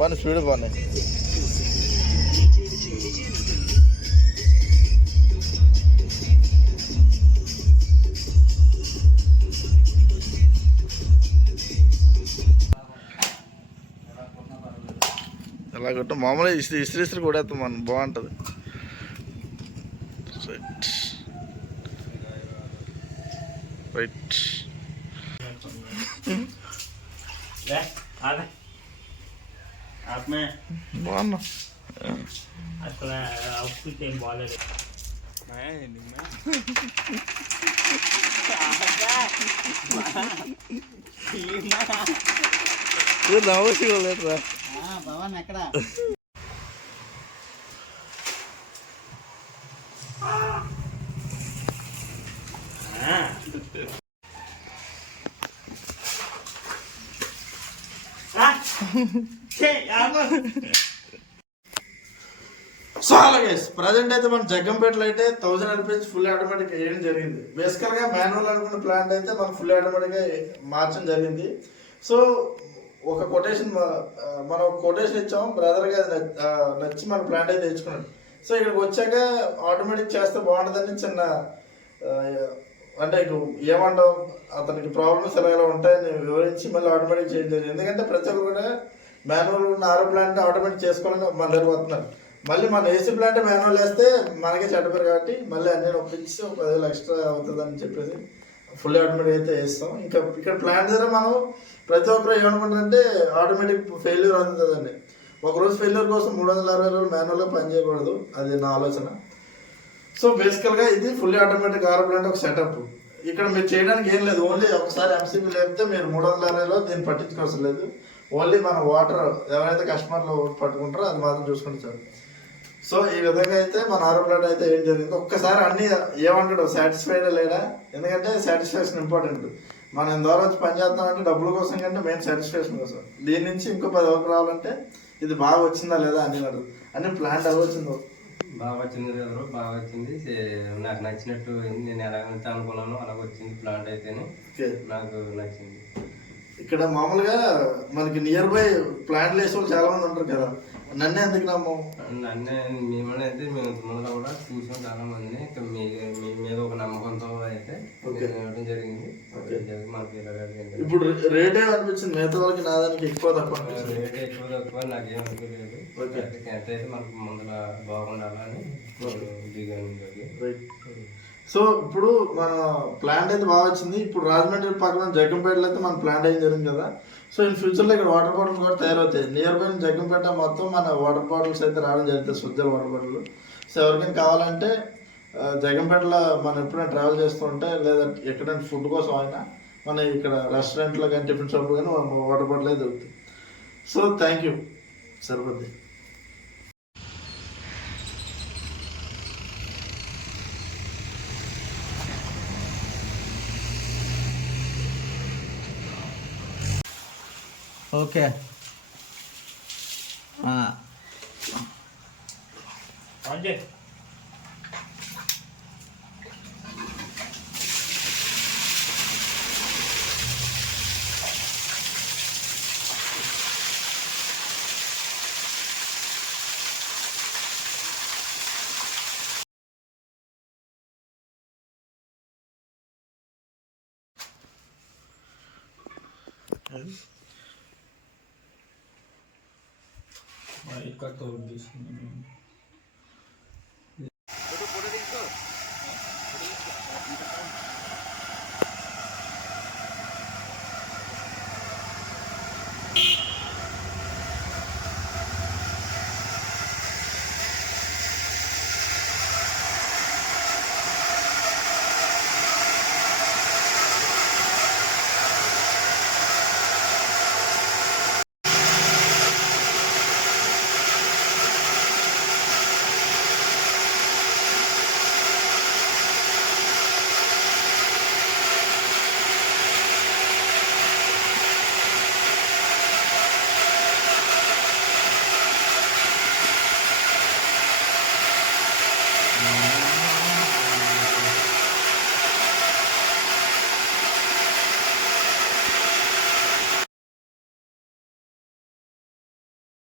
పని స్పీడ్ పని అలా కొట్ట. మామూలుగా ఇస్త్రీ ఇస్త్రీ ఇస్త్రీ కొడేస్తాం మనం. బాగుంటుంది. రైట్ రైట్ బాగున్నా. అసలు అవుట్ఫిట్ ఏం బాగాలేదు. నవ్వుకోలేట్రా భవన్ ఎక్కడ? సో అలాగే ప్రజెంట్ అయితే మన జగ్గంపేటలో అయితే థౌసండ్ ఎల్పిజి ఫుల్ ఆటోమేటిక్ వేయడం జరిగింది. బేసికల్గా మాన్యువల్ అనుకున్న ప్లాంట్ అయితే మనం ఫుల్ ఆటోమేటిక్గా మార్చడం జరిగింది. సో ఒక కొటేషన్ మనం కొటేషన్ ఇచ్చాం. బ్రదర్గా నచ్చి మన ప్లాంట్ అయితే తెచ్చుకున్నాడు. సో ఇక్కడికి వచ్చాక ఆటోమేటిక్ చేస్తే బాగుంటుందని చిన్న అంటే ఇక ఏమంటావు? అతనికి ప్రాబ్లమ్స్ ఎలా ఎలా ఉంటాయని వివరించి మళ్ళీ ఆటోమేటిక్ చేంజ్ చేయాలి ఎందుకంటే ప్రతి ఒక్కరు కూడా మాన్యువల్ ఉన్న ఆరో ప్లాంట్ ఆటోమేటిక్ చేసుకోవాలని మన దగ్గర మళ్ళీ మన ఏసీ ప్లాంట్ మాన్యువల్ వేస్తే మనకే చెడ్డపేరు కాబట్టి మళ్ళీ అన్ని ఒప్పించి ఒక పదివేలు ఎక్స్ట్రా అవుతుందని చెప్పేసి ఫుల్ ఆటోమేటిక్ అయితే వేస్తాం. ఇంకా ఇక్కడ ప్లాంట్ దగ్గర మనం ప్రతి ఒక్కరు ఏమనుకుంటారంటే ఆటోమేటిక్ ఫెయిల్యూర్ అవుతుందండి. ఒక రోజు ఫెయిల్యూర్ కోసం మూడు వందల అరవై రోజులు మాన్యువల్గా పని చేయకూడదు. అది నా ఆలోచన. సో బేసికల్గా ఇది ఫుల్లీ ఆటోమేటిక్ ఆరో ప్లాంట్ ఒక సెటప్ ఇక్కడ మీరు చేయడానికి ఏం లేదు ఓన్లీ ఒకసారి ఎంసీబీ లేపితే మీరు మూడు వందల అరవైలో దీన్ని పట్టించుకోవసం లేదు. ఓన్లీ మన వాటర్ ఎవరైతే కస్టమర్లు పట్టుకుంటారో అది మాత్రం చూసుకుంటే చాలు. సో ఈ విధంగా అయితే మన ఆరో ప్లాంట్ అయితే ఏం జరిగింది? ఒక్కసారి అన్ని ఏమంటాడు సాటిస్ఫైడ్ లేడా? ఎందుకంటే సాటిస్ఫాక్షన్ ఇంపార్టెంట్ మనం ఇంత వచ్చి పని చేస్తామంటే డబ్బుల కోసం కంటే మెయిన్ సాటిస్ఫాక్షన్ కోసం. దీని నుంచి ఇంకో పది వరకు రావాలంటే ఇది బాగా వచ్చిందా లేదా అని అడుగు అన్ని ప్లాంట్ ఎలా వచ్చిందో బాగా వచ్చింది బ్రదరు బాగా వచ్చింది నాకు నచ్చినట్టు. నేను ఎలా అనుకున్నానో అలాగ వచ్చింది ప్లాంట్ అయితేనే నాకు నచ్చింది ఇక్కడ మామూలుగా మనకి నియర్ బై ప్లాంట్లు వేసే వాళ్ళు చాలా మంది ఉంటారు కదా. నన్నే ఎందుకు నమ్మం అన్నీ మిమ్మల్ని అయితే మేము ముందులో కూడా చూసాం చాలా మందిని. ఇక మీ మీ మీద ఒక నమ్మకంతో అయితే ఇవ్వడం జరిగింది. ఇలాగ జరిగింది. ఇప్పుడు రేట్ ఏమనిపించింది మిగతా వాళ్ళకి నా దానికి ఎక్కువ తక్కువ అనిపించింది? రేట్ ఎక్కువ తక్కువ నాకేం అనిపించలేదు. ఎంత అయితే మనకు ముందుల బాగుండాలని దిగాను. రైట్ సో ఇప్పుడు మన ప్లాంట్ అయితే బాగా వచ్చింది. ఇప్పుడు రాజమండ్రి పక్కన జగ్గంపేటలో అయితే మన ప్లాంట్ అయింది జరిగింది కదా. సో ఇన్ ఫ్యూచర్లో ఇక్కడ వాటర్ బాటిల్స్ కూడా తయారవుతాయి. నియర్ బై జగ్గంపేట మొత్తం మన వాటర్ బాటిల్స్ అయితే రావడం జరుగుతుంది. శుద్ధ వాటర్ బాటిల్ సో ఎవరికైనా కావాలంటే జగంపేటలో జగ్గంపేటలో మనం ఎప్పుడైనా ట్రావెల్ చేస్తుంటే లేదా ఎక్కడైనా ఫుడ్ కోసం అయినా మన ఇక్కడ రెస్టారెంట్లో కానీ టిఫిన్ షాప్ కానీ వాటర్ బాటిల్ అయితే దొరుకుతుంది సో థ్యాంక్ యూ సరిపోద్ది. ok à. Okay Mm-hmm. А это как-то